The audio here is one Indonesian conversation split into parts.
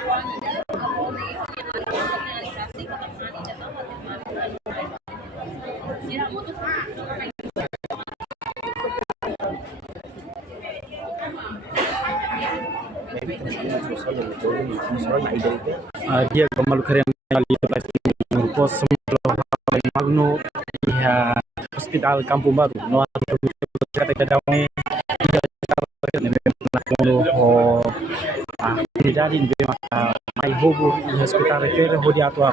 Dia kembali ke pos Magno di hospital Kampung Baru. No kata kata kami jadi mai hobo di hospital refer hodi atau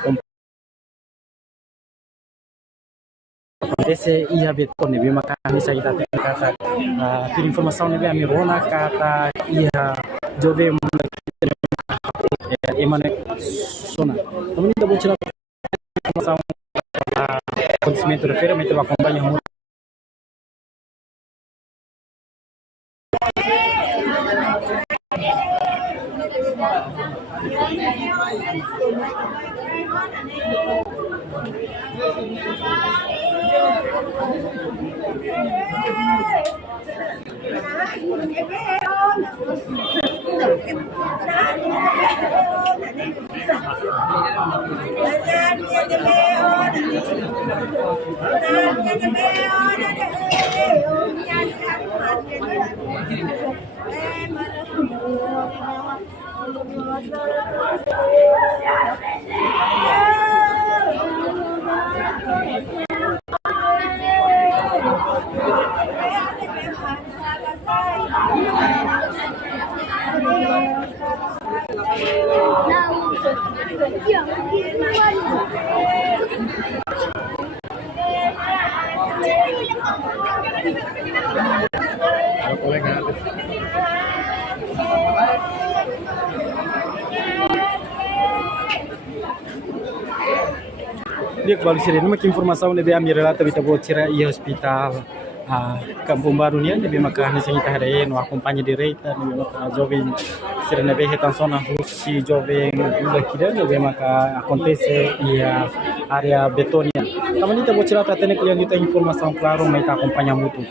acontece ia beton ne bima kami saya kita kata informasi ne be amirona kata ia jove emane sona kami tidak boleh cerita informasi acontecimento refer me te acompanha muito. Dia kembali sini, nama informasi lebih ambil relata kita buat cerita di hospital Kampung Baru ni, lebih makan ni kita hari ini, akompanyi direta, lebih makan jovem, sering lebih hitam sona husi jovem, udah kita lebih makan acontece di area betonia. Kamu ni kita buat cerita tentang kalian kita informasi claro, mereka akompanyi mutu.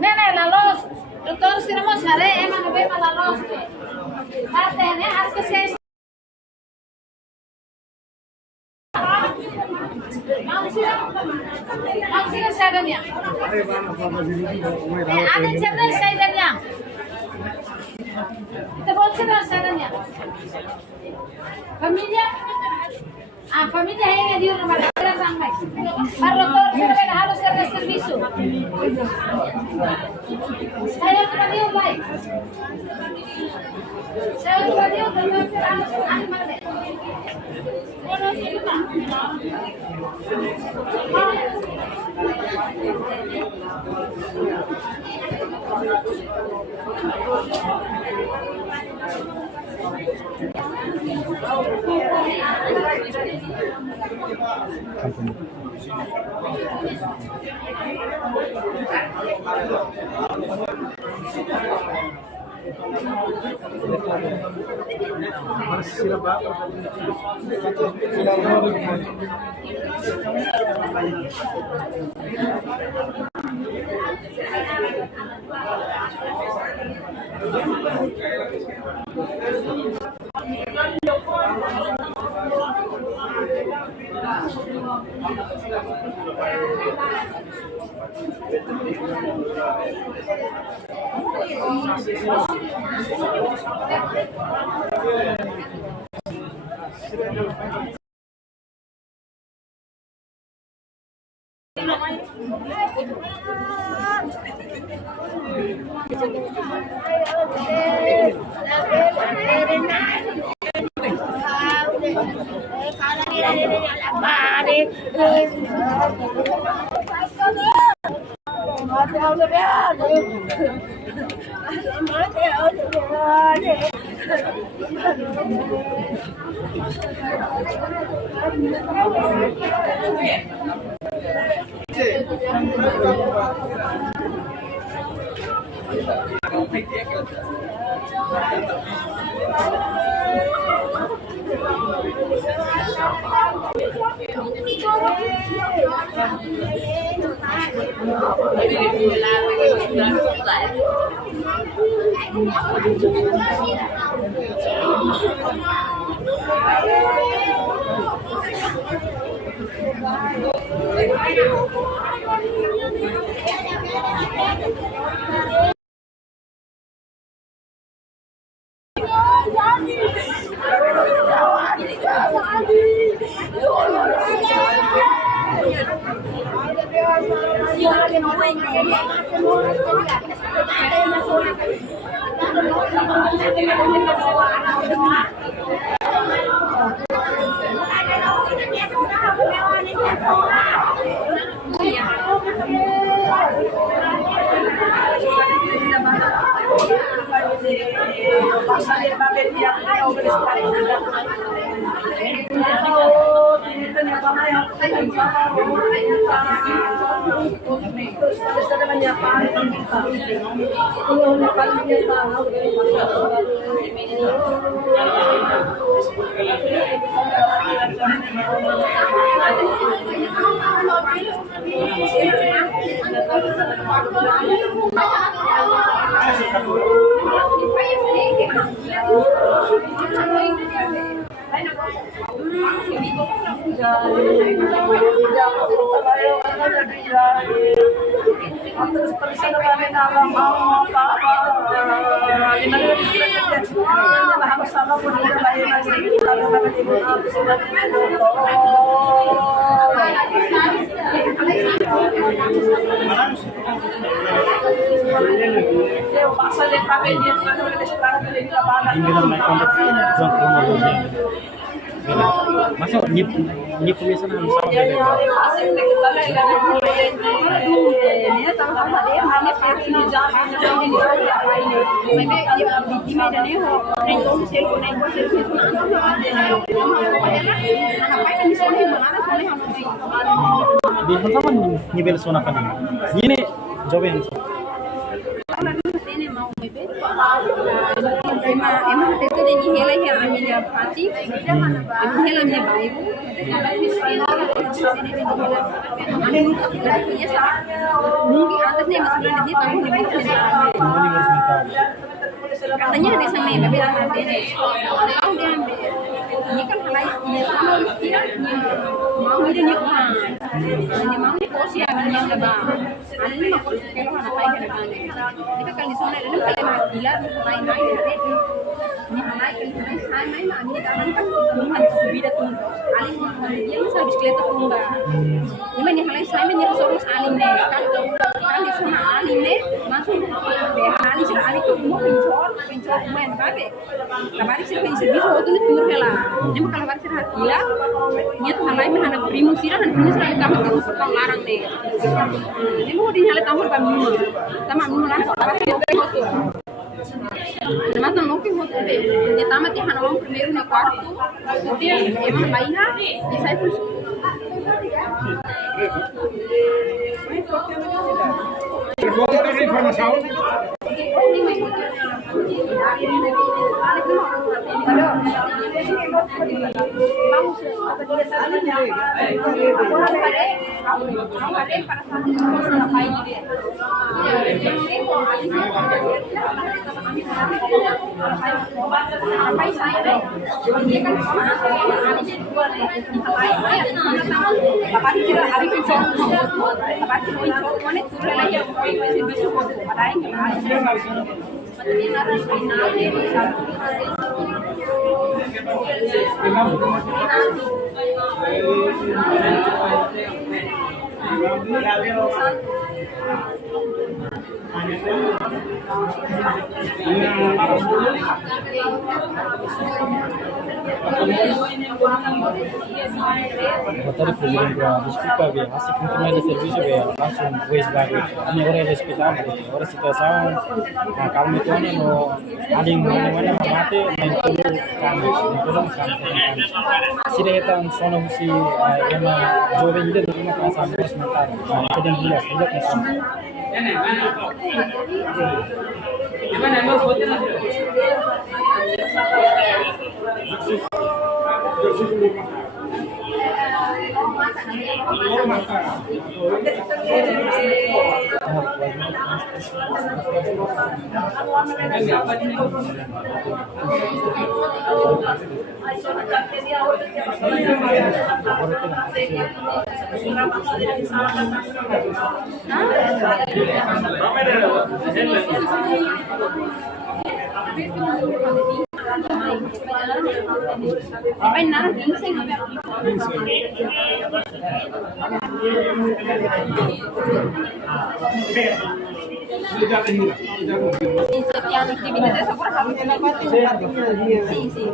Nenek lalos, dokter sinamo sare emang be malalos. Katanya harus ke saya. Maksudnya seadanya. Ada cerita seadanya. Kita bawa cerita seadanya. Familia, familia yang di rumah kita sampai. Para dokter sudah harus ada servisu. Saya kepada yang baik. Saya kepada yang dokter harus mana? Bilang naik kontak zon kronologi. Masuk ni pemirsa harus sama beda. Di sama ni sona kan. Ini jawab yang emang itu dia hela hela minha pati hela minha bairro mungkin atasnya masalah dia tahu lebih katanya ada sama yang bilang ini tahu dia ini kan halai ini sama istirahat mau dia ni ini mau ni kursi yang lebah ada ni mau kursi kalau anak baik kan itu kalau di sana itu kalau mau gila main-main ini halai kalau saya main ini kan Tuhan sudah tuh alim dia masa bisikleta tunggu ini ni halai saya ni harus alim ni kan di sana alim ni masuk deh alim sih alim tuh mau pincor main babe kabar sih kan service waktu ni tur hela ini kalau kabar sih gila dia tuh halai mana primo sih kan primo sih kamu tuh suka larang deh ini mau dinyalain tahun kami sama minuman kabar sih oke tuh Además no que hote de tamati hanawang primero na quarto dia emang laiha di saya pun Batari presidente desculpa ver, assim que terminar o serviço ver, langsung voice baru. Ini orang di hospital, orang situação, kalau itu no aling mana mati, main tolong kami. Sida kita sono si ema jobe ide tu kita rasa bos mentar. Kemudian dia masuk. Ay, nada, 15. Setiap actividades aku harus sí, sí.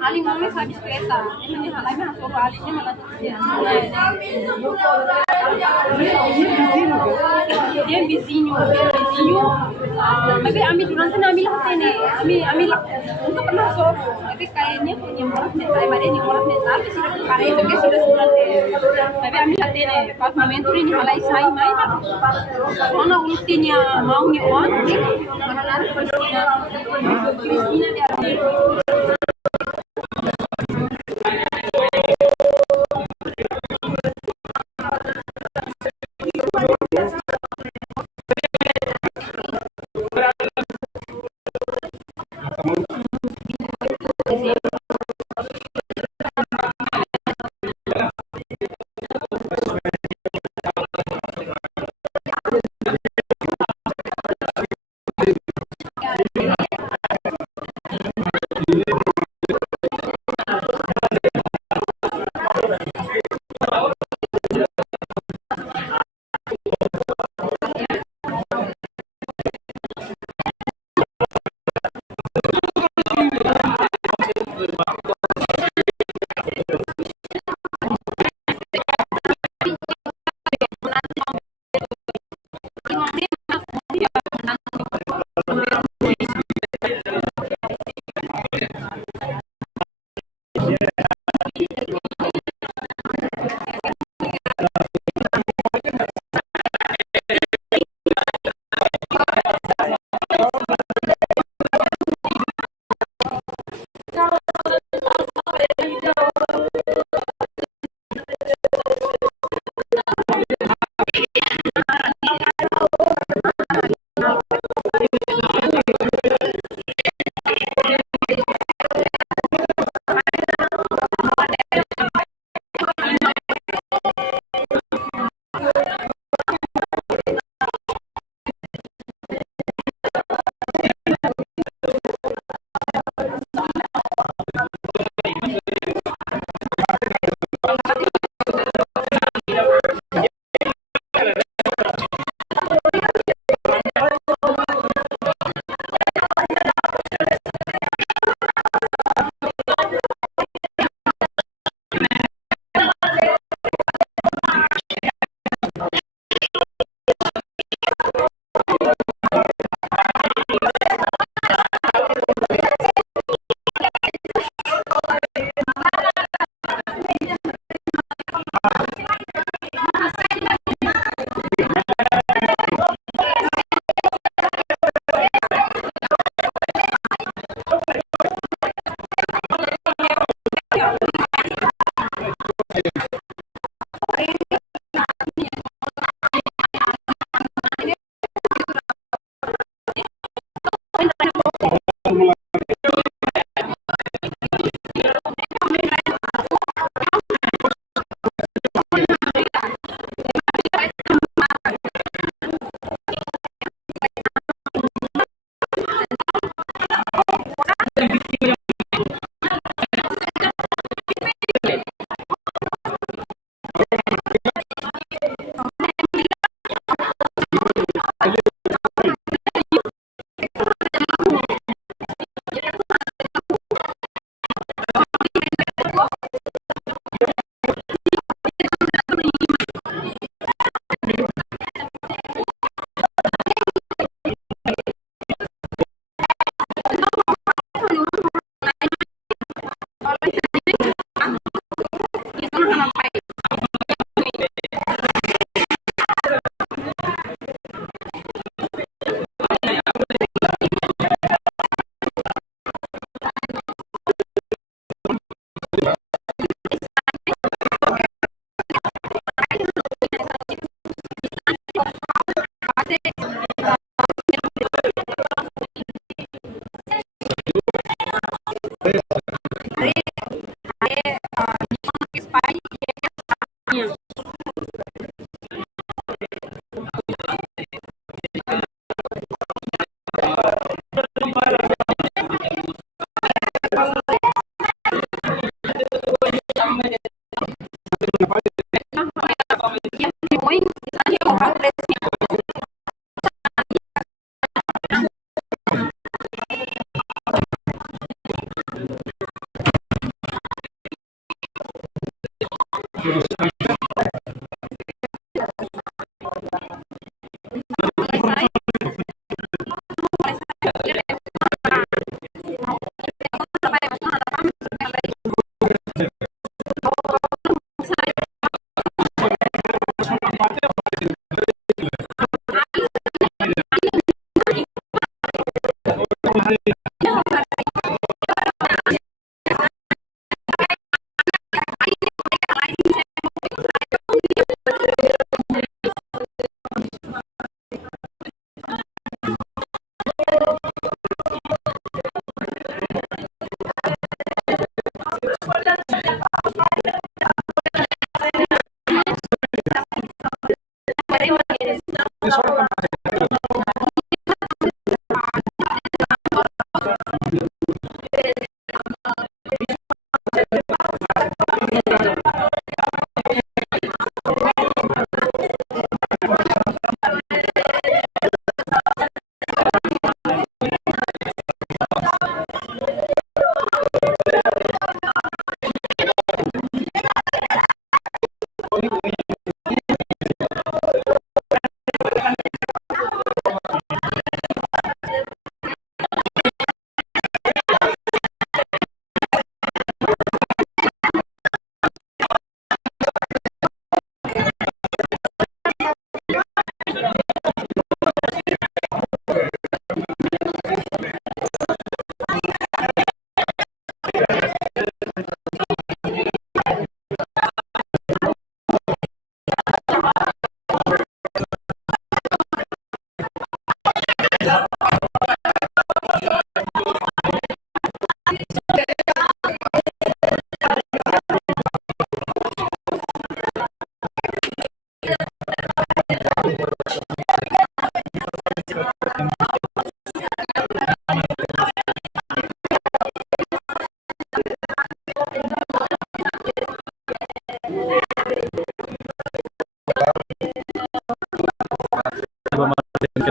Ali mau habis kereta, ini halai mah suruh alinya malah dia vizinho, tapi ami durante na ami lahat ini, ami untuk pernah suruh, tapi kayaknya punya orang mental, ada yang orang mental, sudah kepare itu ke sudah durante, tapi ami lahat ini, pas momentum ini halai sai mai, mana ultinya mau ni orang, mana Cristina de Armero.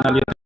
mengalir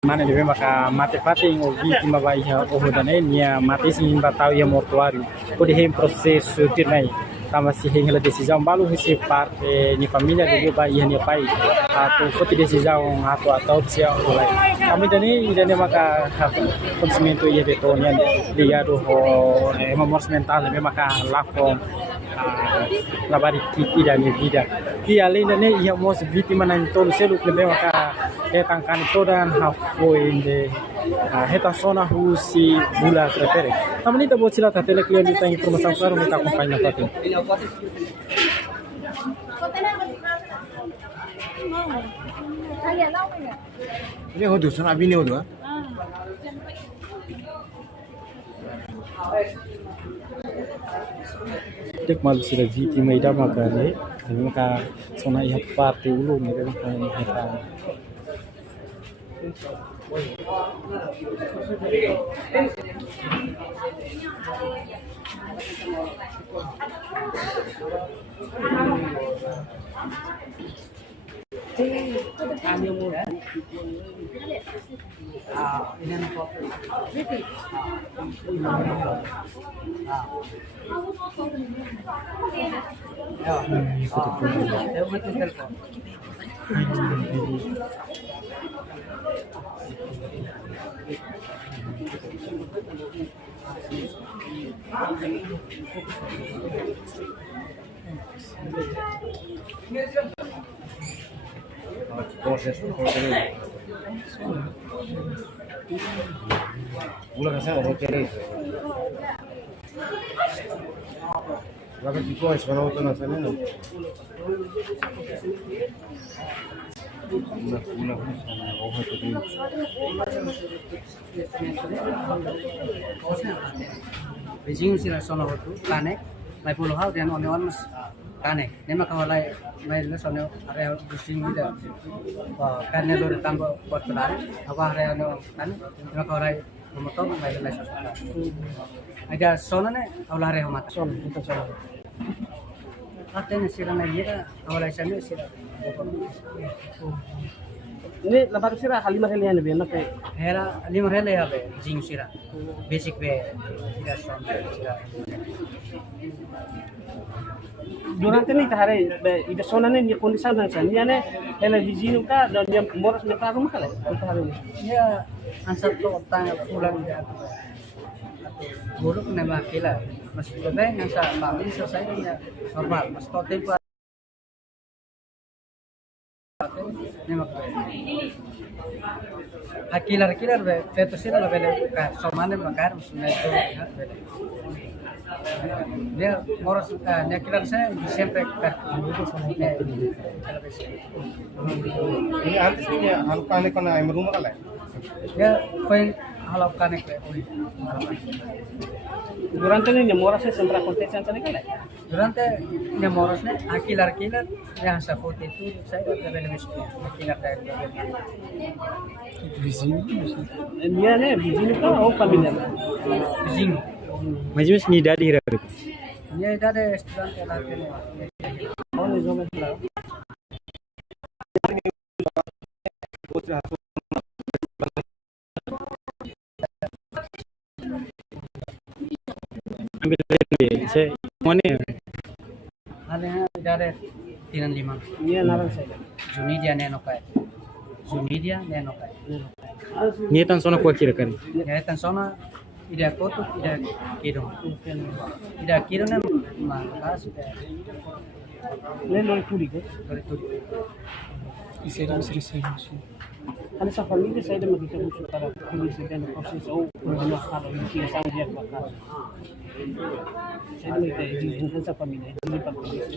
mana dia maka mate pating o vítima vai o rodane nia mate sim batau ia mortuário pode hem processo tirnai tama se hengela decisão balu rece parte ni família de vai ia nia pai atau foto decisão atau sia olai kami dani maka conhecimento ia betonian ligado ho memória mental me maka lapom labari kiki da minha vida e além da né ia mos vítima na todo selo que bem maka tangkan toda foi de retenção na Rússia bula prefere também tá bom tirar tele cliente tem informação claro me tá acompanhando fato ini hodu sana abini hodu ah Dek malu sila vítima ida maka ne maka sona ia parte ulung ne maka heta ulah kasih orang kiri Laga tipo es para otro nacional. Una hoja de Beijing sila sono hotu kane mai puluh hal dan onewan mas kane nema kawalai mai le sono area busing vida kane lor tambo buat pelari apa area no kane nema kawalai motor mai le sono ada sono ne awlare homat sono itu sono atene sila na yera kawalai sane sila ini lepas sira halimah helian lebih enak kayak hera lima hele ya be jing sira basic be tidak sono sira durante ni tahare ida sonane ni kondisi dan sania ne hele vizino ka dan yang moras mereka rumah kale tahare ni ya ansat to tang pulang ya buruk nema kila mas bebe ngasa pamili selesai ya normal mas to tempo nema hakilar be feto sira la bele ka somane bakar musne to dia moros dia kilar saya siempre ini antes ini halukane kona em rumah kala dia foi halaukan ke durante ni moras se sempre acontece antes kale durante ni moros ne hakilar yang sa foto itu saya ada bele hakilar dia ne vizino ka ou família vizinho mas ni dadi hira dia ada estudante lá que oh ni jovem claro ambil saya mana ada dari 35 dia naran saya Juni dia nenokai ni tan sona ko kira kan ya tan sona ida kotu ida kiro na makas nem não puri ke isso era ada sa família saya dah magita musuh para polisi dan proses ou problema kalau ini sa dia bakas saya dah magita hingga sa família ini pa polisi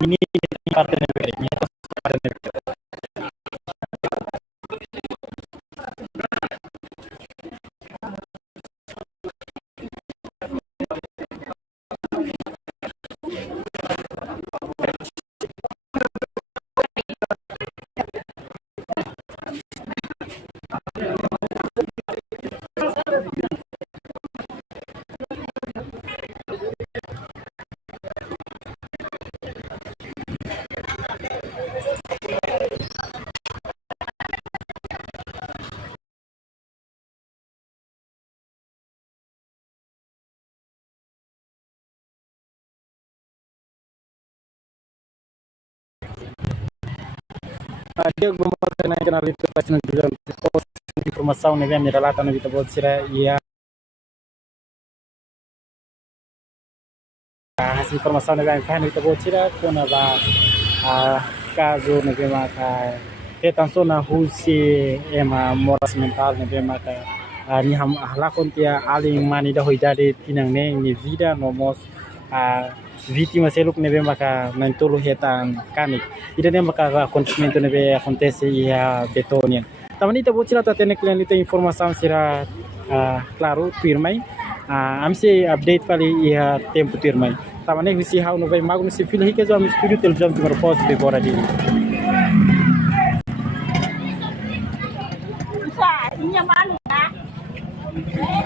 ini partai negara dia bermotor naik kenal itu pas juga informasi nih yang direlatan kita buat sira ya hasil informasi nih kan kita buat sira kuna ba caso nih maka kita sona husi ema moras mental nih maka ni ham halakon tia aling mani dah hojade tinang ni vida nomos vítima seluk nebe maka mentolo hetan kanik ida ne maka acontecimento nebe acontece ia betonian tamani ta bocila ta tenek len lita informação sira claro firmai amse update pali ia tempo firmai tamane visi hau no vai mago no se filo hike zo am studio televisão de propós de bora di Sa, inya malu na.